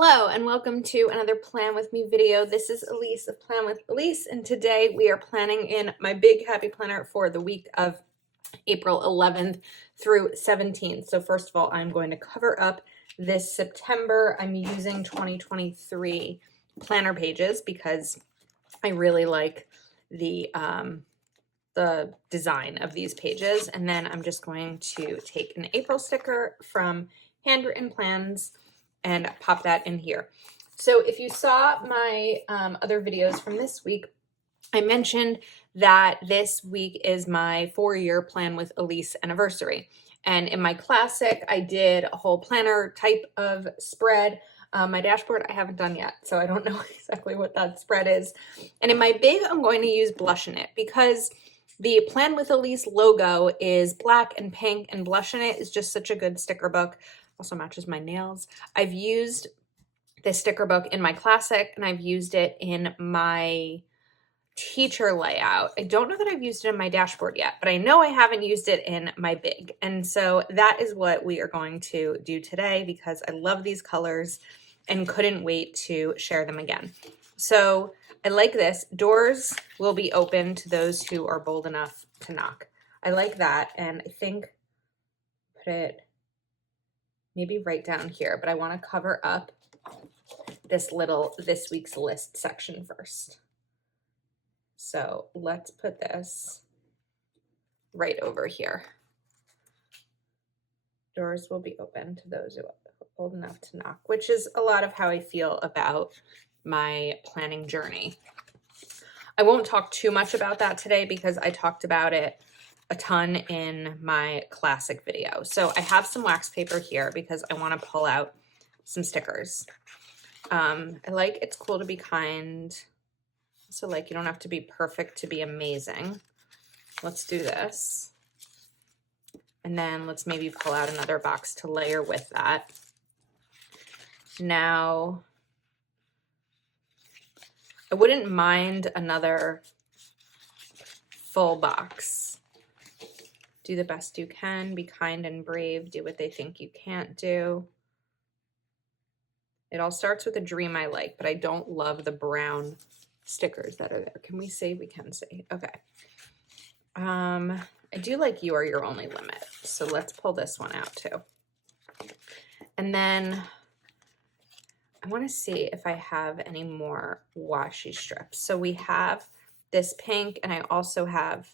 Hello and welcome to another Plan With Me video. This is Elise of Plan With Elise, and today we are planning in my big happy planner for the week of April 11th through 17th. So first of all, I'm going to cover up this September. I'm using 2023 planner pages because I really like the design of these pages. And then I'm just going to take an April sticker from Handwritten Plans and pop that in here. So if you saw my other videos from this week, I mentioned that this week is my 4-year Plan with Elise anniversary. And in my classic, I did a whole planner type of spread. My dashboard I haven't done yet, so I don't know exactly what that spread is. And in my big, I'm going to use blush in it because the Plan with Elise logo is black and pink, and blush in it is just such a good sticker book. Also matches my nails. I've used this sticker book in my classic, and I've used it in my teacher layout. I don't know that I've used it in my dashboard yet, but I know I haven't used it in my big. And so that is what we are going to do today because I love these colors and couldn't wait to share them again. So I like this. Doors will be open to those who are bold enough to knock. I like that. And I think put it maybe right down here, but I want to cover up this week's list section first. So let's put this right over here. Doors will be open to those who are old enough to knock, which is a lot of how I feel about my planning journey. I won't talk too much about that today because I talked about it a ton in my classic video. So I have some wax paper here because I want to pull out some stickers. I like It's Cool to Be Kind. So like you don't have to be perfect to be amazing. Let's do this. And then let's maybe pull out another box to layer with that. Now, I wouldn't mind another full box. Do the best you can, be kind and brave, do what they think you can't do. It all starts with a dream I like, but I don't love the brown stickers that are there. Can we see? We can see. Okay. I do like You Are Your Only Limit. So let's pull this one out too. And then I want to see if I have any more washi strips. So we have this pink and I also have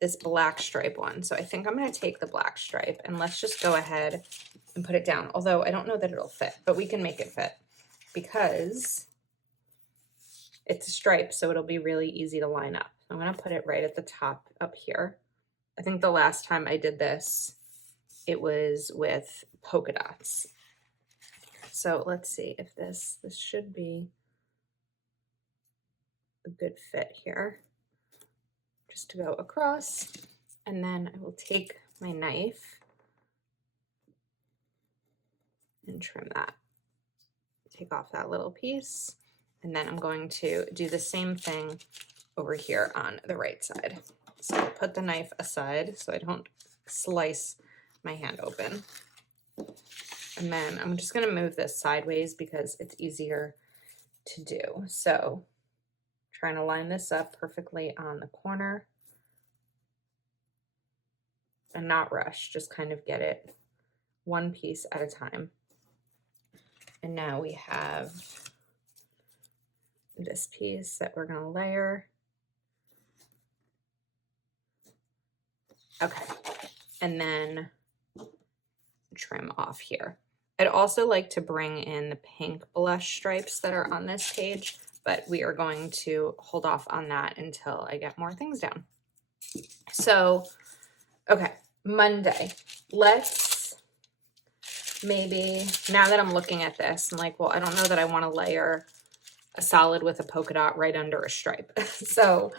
this black stripe one. So I think I'm going to take the black stripe and let's just go ahead and put it down. Although I don't know that it'll fit, but we can make it fit because it's a stripe, so it'll be really easy to line up. I'm going to put it right at the top up here. I think the last time I did this, it was with polka dots. So let's see if this should be a good fit here. Just to go across, and then I will take my knife and trim that. Take off that little piece, and then I'm going to do the same thing over here on the right side. So I'll put the knife aside so I don't slice my hand open. And then I'm just going to move this sideways because it's easier to do. So trying to line this up perfectly on the corner and not rush, just kind of get it one piece at a time. And now we have this piece that we're going to layer. Okay, and then trim off here. I'd also like to bring in the pink blush stripes that are on this page, but we are going to hold off on that until I get more things down. So, okay, Monday. Let's maybe, now that I'm looking at this, I'm like, well, I don't know that I want to layer a solid with a polka dot right under a stripe. So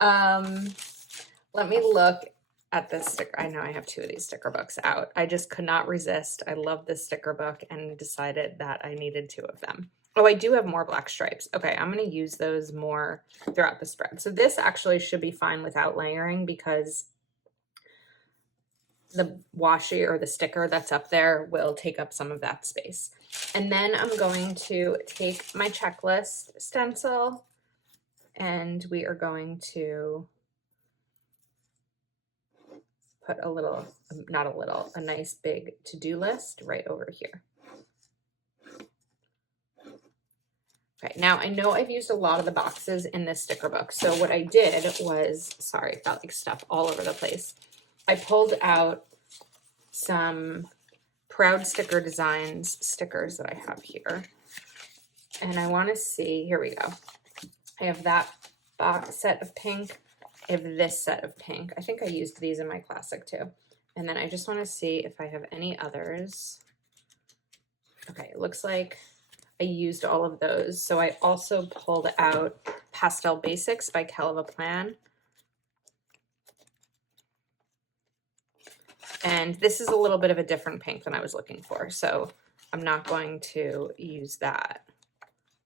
let me look at this sticker. I know I have 2 of these sticker books out. I just could not resist. I love this sticker book and decided that I needed 2 of them. Oh, I do have more black stripes. Okay, I'm going to use those more throughout the spread. So this actually should be fine without layering because the washi or the sticker that's up there will take up some of that space. And then I'm going to take my checklist stencil and we are going to put a little, not a little, a nice big to-do list right over here. Okay, now I know I've used a lot of the boxes in this sticker book. So what I did was, sorry, felt like stuff all over the place. I pulled out some Proud Sticker Designs stickers that I have here. And I want to see, here we go. I have that box set of pink. I have this set of pink. I think I used these in my classic too. And then I just want to see if I have any others. Okay, it looks like I used all of those. So I also pulled out Pastel Basics by Kelva Plan. And this is a little bit of a different pink than I was looking for. So I'm not going to use that.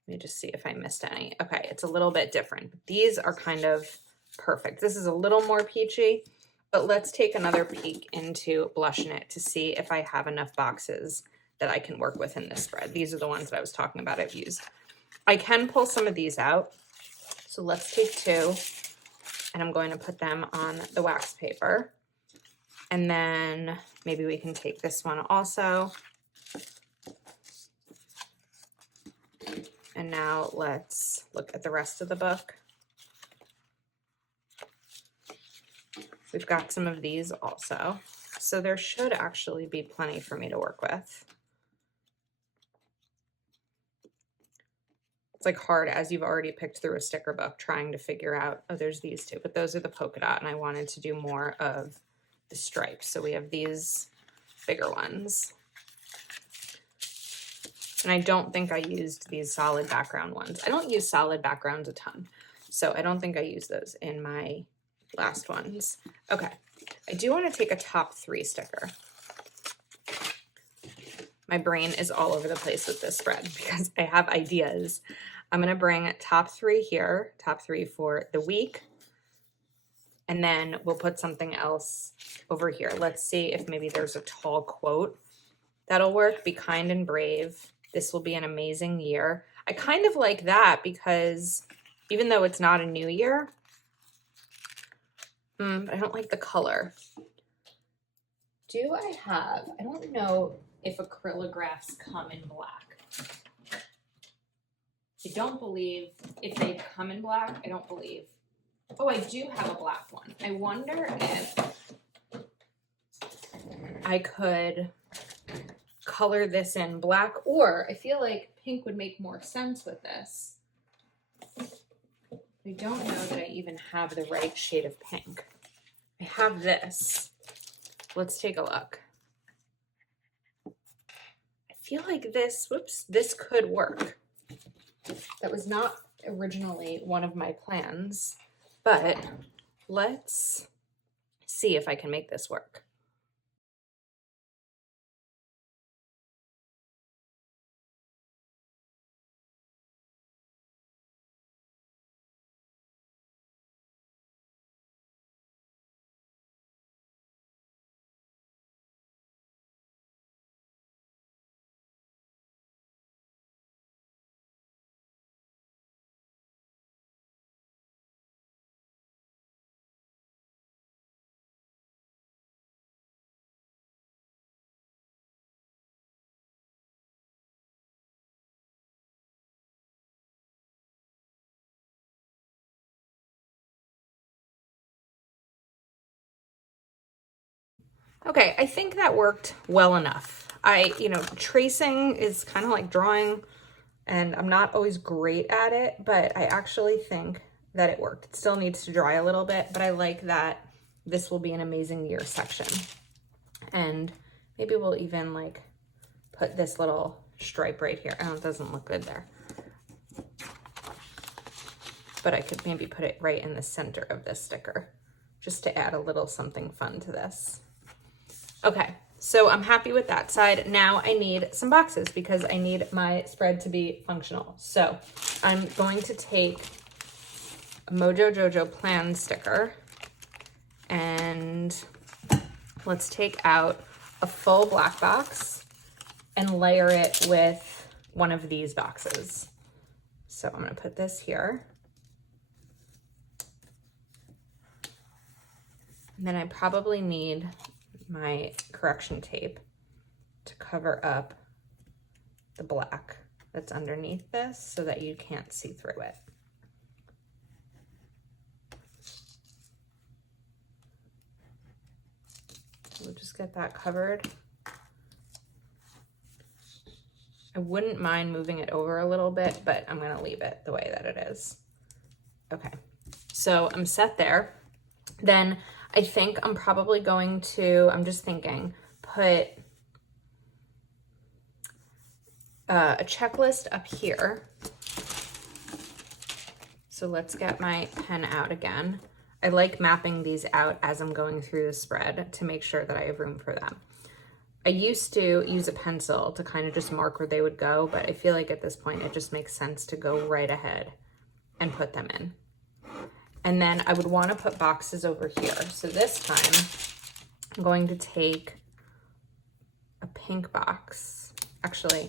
Let me just see if I missed any. Okay, it's a little bit different. These are kind of perfect. This is a little more peachy, but let's take another peek into Blushing It to see if I have enough boxes that I can work with in this spread. These are the ones that I was talking about I've used. I can pull some of these out. So let's take two and I'm going to put them on the wax paper. And then maybe we can take this one also. And now let's look at the rest of the book. We've got some of these also. So there should actually be plenty for me to work with. It's like hard as you've already picked through a sticker book trying to figure out, oh, there's these two, but those are the polka dot and I wanted to do more of the stripes. So we have these bigger ones. And I don't think I used these solid background ones. I don't use solid backgrounds a ton. So I don't think I used those in my last ones. Okay, I do want to take a top 3 sticker. My brain is all over the place with this spread because I have ideas. I'm going to bring top 3 here, top 3 for the week. And then we'll put something else over here. Let's see if maybe there's a tall quote that'll work. Be kind and brave. This will be an amazing year. I kind of like that because even though it's not a new year, I don't like the color. Do I have, I don't know if acrylographs come in black. I don't believe, if they come in black, I don't believe. Oh, I do have a black one. I wonder if I could color this in black, or I feel like pink would make more sense with this. I don't know that I even have the right shade of pink. I have this. Let's take a look. I feel like this, whoops, this could work. That was not originally one of my plans, but let's see if I can make this work. Okay, I think that worked well enough. Tracing is kind of like drawing, and I'm not always great at it, but I actually think that it worked. It still needs to dry a little bit, but I like that this will be an amazing year section. And maybe we'll even like put this little stripe right here. Oh, it doesn't look good there. But I could maybe put it right in the center of this sticker just to add a little something fun to this. Okay, so I'm happy with that side. Now I need some boxes because I need my spread to be functional. So I'm going to take a Mojo Jojo Plan sticker and let's take out a full black box and layer it with one of these boxes. So I'm gonna put this here. And then I probably need my correction tape to cover up the black that's underneath this so that you can't see through it. We'll just get that covered. I wouldn't mind moving it over a little bit, but I'm gonna leave it the way that it is. Okay, so I'm set there. Then I think I'm probably going to, I'm just thinking, put a checklist up here. So let's get my pen out again. I like mapping these out as I'm going through the spread to make sure that I have room for them. I used to use a pencil to kind of just mark where they would go, but I feel like at this point it just makes sense to go right ahead and put them in. And then I would want to put boxes over here. So this time I'm going to take a pink box. Actually,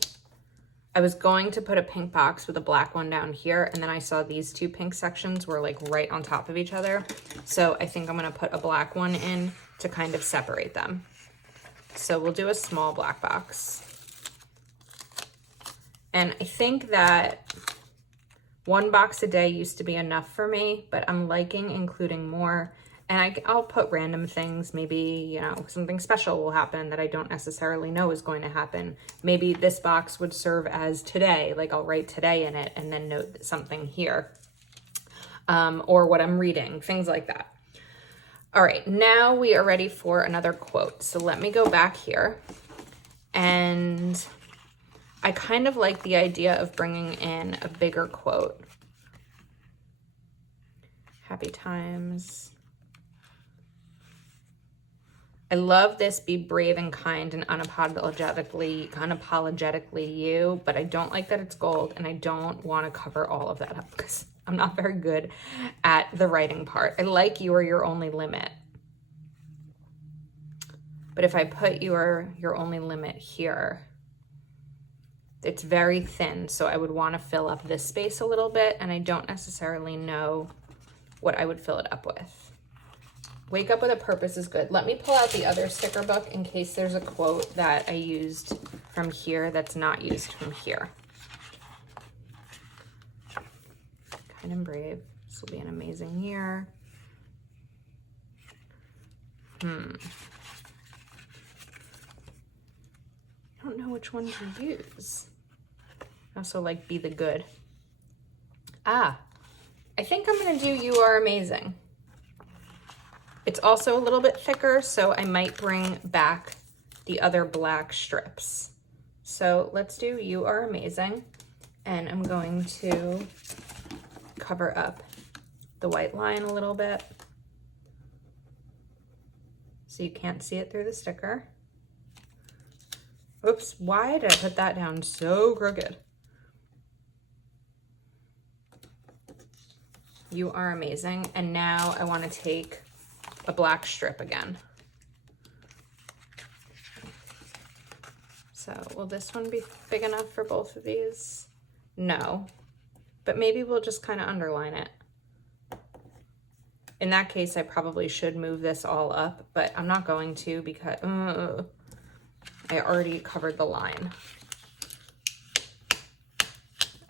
I was going to put a pink box with a black one down here, and then I saw these two pink sections were like right on top of each other. So I think I'm going to put a black one in to kind of separate them. So we'll do a small black box. And I think that one box a day used to be enough for me, but I'm liking including more. And I'll put random things. Maybe, you know, something special will happen that I don't necessarily know is going to happen. Maybe this box would serve as today, like I'll write today in it and then note something here. Or what I'm reading, things like that. All right, now we are ready for another quote. So let me go back here. And I kind of like the idea of bringing in a bigger quote. Happy times. I love this, be brave and kind and unapologetically you, but I don't like that it's gold, and I don't want to cover all of that up because I'm not very good at the writing part. I like you are your only limit. But if I put you are your only limit here, it's very thin, so I would want to fill up this space a little bit, and I don't necessarily know what I would fill it up with. Wake up with a purpose is good. Let me pull out the other sticker book in case there's a quote that I used from here that's not used from here. Kind and brave. This will be an amazing year. I don't know which one to use. I also like be the good. I think I'm gonna do you are amazing. It's also a little bit thicker, so I might bring back the other black strips. So let's do you are amazing. And I'm going to cover up the white line a little bit so you can't see it through the sticker. Oops, why did I put that down so crooked? You are amazing. And now I want to take a black strip again. So will this one be big enough for both of these? No, but maybe we'll just kind of underline it. In that case, I probably should move this all up, but I'm not going to because I already covered the line.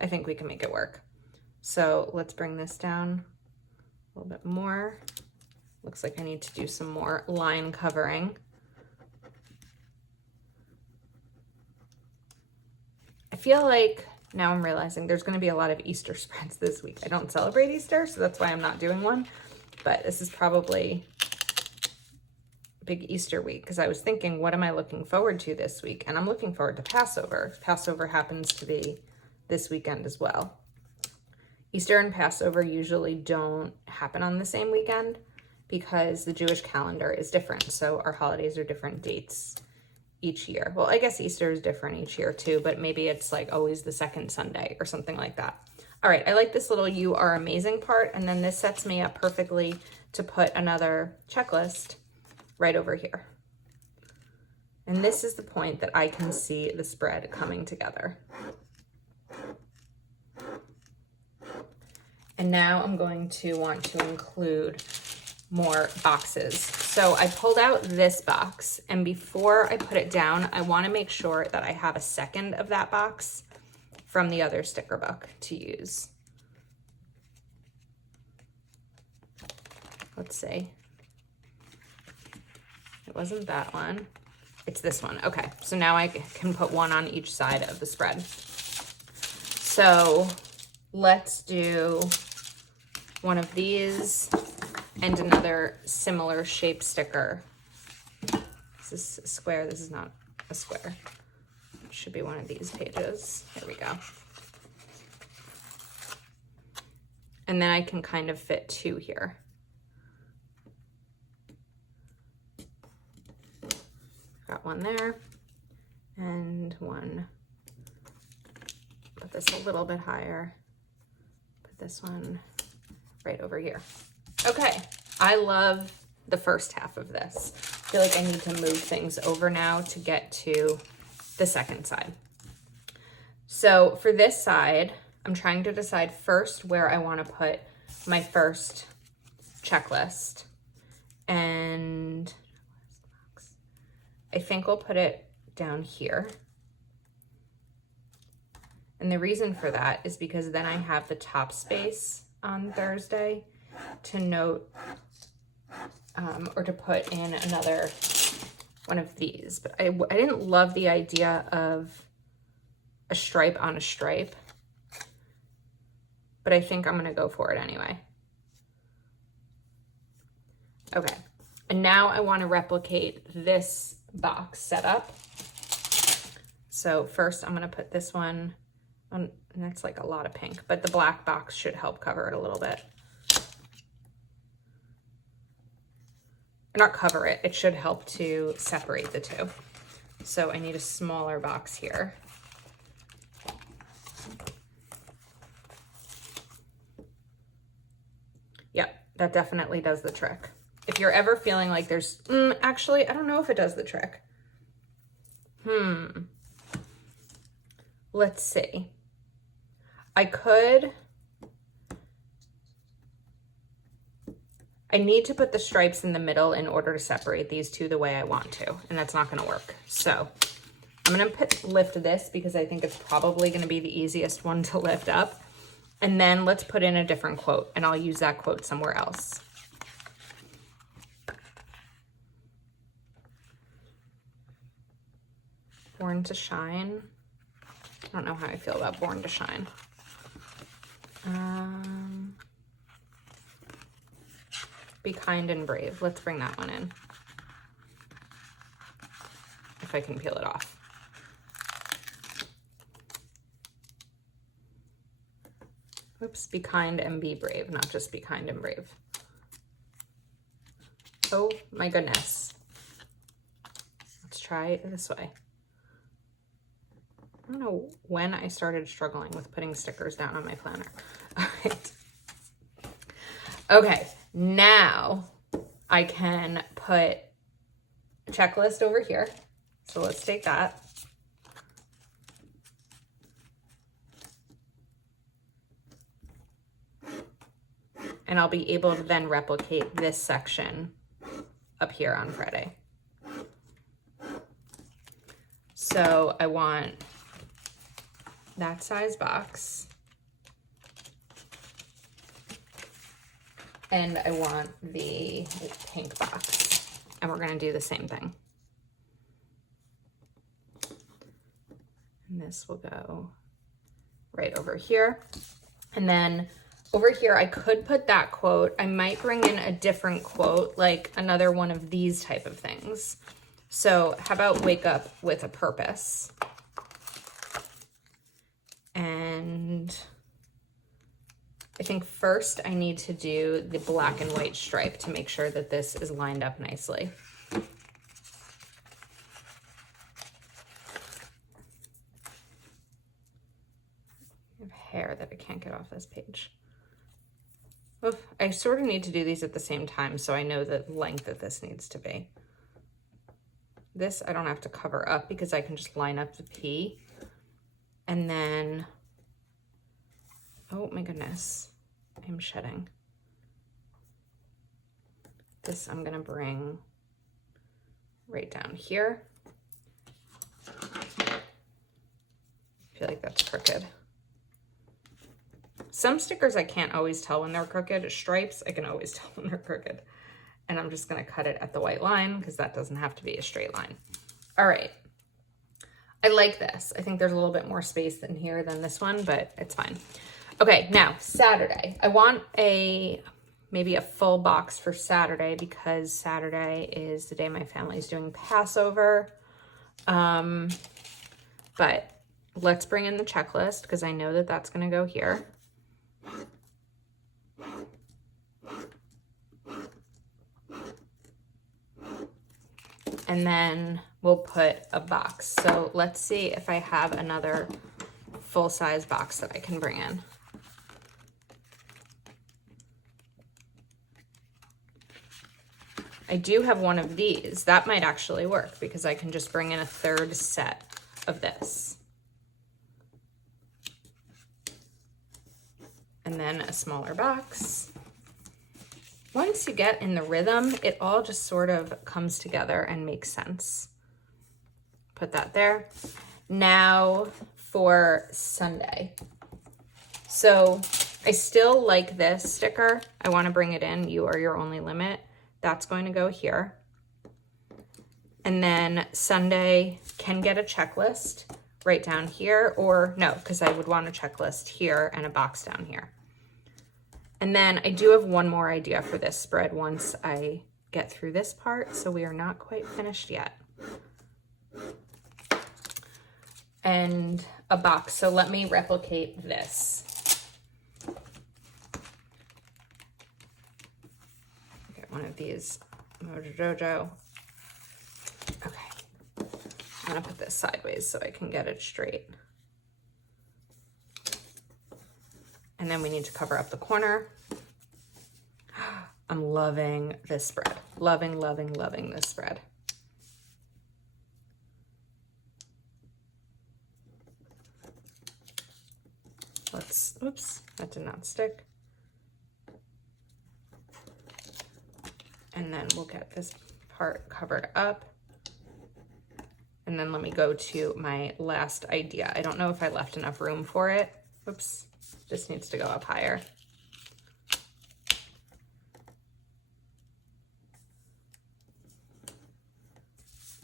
I think we can make it work. So let's bring this down a little bit more. Looks like I need to do some more line covering. I feel like now I'm realizing there's going to be a lot of Easter spreads this week. I don't celebrate Easter, so that's why I'm not doing one. But this is probably a big Easter week because I was thinking, what am I looking forward to this week? And I'm looking forward to Passover. Passover happens to be this weekend as well. Easter and Passover usually don't happen on the same weekend because the Jewish calendar is different. So our holidays are different dates each year. Well, I guess Easter is different each year too, but maybe it's like always the second Sunday or something like that. All right, I like this little you are amazing part, and then this sets me up perfectly to put another checklist right over here. And this is the point that I can see the spread coming together. And now I'm going to want to include more boxes. So I pulled out this box, and before I put it down, I want to make sure that I have a second of that box from the other sticker book to use. Let's see. It wasn't that one. It's this one. Okay, so now I can put one on each side of the spread. So let's do one of these and another similar shaped sticker. This is a square. This is not a square. It should be one of these pages. Here we go. And then I can kind of fit two here. Got one there and one. Put this a little bit higher. Put this one right over here. Okay, I love the first half of this. I feel like I need to move things over now to get to the second side. So for this side, I'm trying to decide first where I want to put my first checklist. And I think we'll put it down here. And the reason for that is because then I have the top space on Thursday to note or to put in another one of these. But I didn't love the idea of a stripe on a stripe, but I think I'm gonna go for it anyway. Okay, and now I wanna replicate this box setup. So first I'm gonna put this one on, and that's like a lot of pink, but the black box should help cover it a little bit. Not cover it, it should help to separate the two. So I need a smaller box here. Yep, that definitely does the trick. If you're ever feeling like there's, actually, I don't know if it does the trick. Let's see. I need to put the stripes in the middle in order to separate these two the way I want to, and that's not gonna work. So I'm gonna lift this because I think it's probably gonna be the easiest one to lift up. And then let's put in a different quote, and I'll use that quote somewhere else. Born to Shine. I don't know how I feel about Born to Shine. Be Kind and Brave. Let's bring that one in. If I can peel it off. Oops, Be Kind and Be Brave, not just Be Kind and Brave. Oh my goodness. Let's try it this way. I don't know when I started struggling with putting stickers down on my planner. All right. Okay, now I can put a checklist over here. So let's take that. And I'll be able to then replicate this section up here on Friday. So I want that size box. And I want the pink box. And we're gonna do the same thing. And this will go right over here. And then over here, I could put that quote. I might bring in a different quote, like another one of these type of things. So how about wake up with a purpose? And I think first I need to do the black and white stripe to make sure that this is lined up nicely. I have hair that I can't get off this page. Oof, I sort of need to do these at the same time so I know the length that this needs to be. this I don't have to cover up because I can just line up the P. And then, oh my goodness, I'm shedding. This I'm gonna bring right down here. I feel like that's crooked. Some stickers I can't always tell when they're crooked. Stripes, I can always tell when they're crooked. And I'm just gonna cut it at the white line because that doesn't have to be a straight line. All right, I like this. I think there's a little bit more space in here than this one, but it's fine. Okay, now Saturday. I want maybe a full box for Saturday because Saturday is the day my family's doing Passover. But let's bring in the checklist because I know that that's gonna go here. And then we'll put a box. So let's see if I have another full-size box that I can bring in. I do have one of these. That might actually work because I can just bring in a third set of this. And then a smaller box. Once you get in the rhythm, it all just sort of comes together and makes sense. Put that there. Now for Sunday. So I still like this sticker. I want to bring it in. You are your only limit. That's going to go here. And then Sunday can get a checklist right down here, or no, because I would want a checklist here and a box down here. And then I do have one more idea for this spread once I get through this part, so we are not quite finished yet. And a box, so let me replicate this. Get one of these Mojo Jojo. Okay, I'm gonna put this sideways so I can get it straight. And then we need to cover up the corner. I'm loving this spread. Loving, loving, loving this spread. Oops, that did not stick. And then we'll get this part covered up. And then let me go to my last idea. I don't know if I left enough room for it. Oops. This needs to go up higher.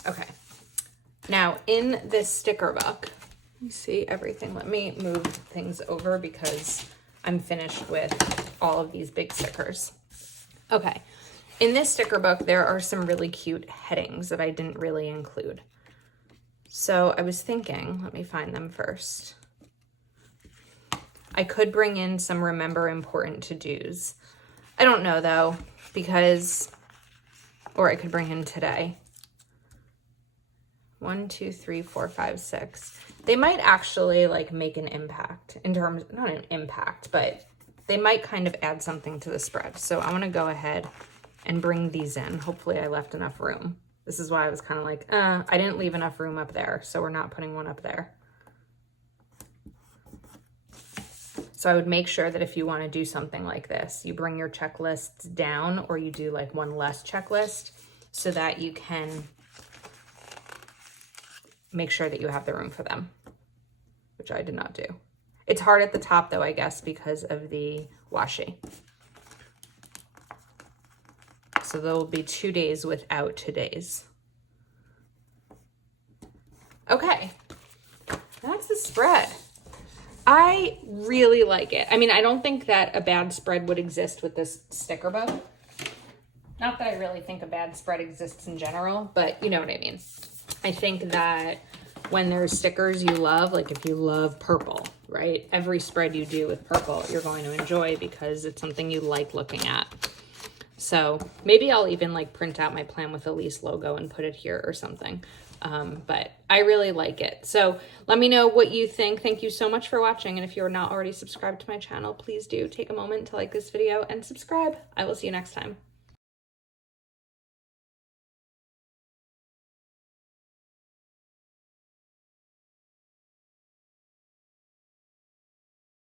Okay. Now in this sticker book, you see everything. Let me move things over because I'm finished with all of these big stickers. Okay. In this sticker book, there are some really cute headings that I didn't really include. So I was thinking, let me find them first. I could bring in some remember important to-dos. I don't know though, because, or I could bring in today. 1, 2, 3, 4, 5, 6. They might actually like make an impact in terms, not an impact, but they might kind of add something to the spread. So I want to go ahead and bring these in. Hopefully I left enough room. This is why I was kind of like, I didn't leave enough room up there, so we're not putting one up there. So I would make sure that if you want to do something like this, you bring your checklists down or you do like one less checklist so that you can make sure that you have the room for them, which I did not do. It's hard at the top though, I guess, because of the washi. So there will be 2 days without today's. Okay, that's the spread. I really like it. I mean, I don't think that a bad spread would exist with this sticker book. Not that I really think a bad spread exists in general, but you know what I mean. I think that when there's stickers you love, like if you love purple, right? Every spread you do with purple, you're going to enjoy because it's something you like looking at. So maybe I'll even like print out my Plan with Elise logo and put it here or something. But I really like it. So let me know what you think. Thank you so much for watching. And if you're not already subscribed to my channel, please do take a moment to like this video and subscribe. I will see you next time.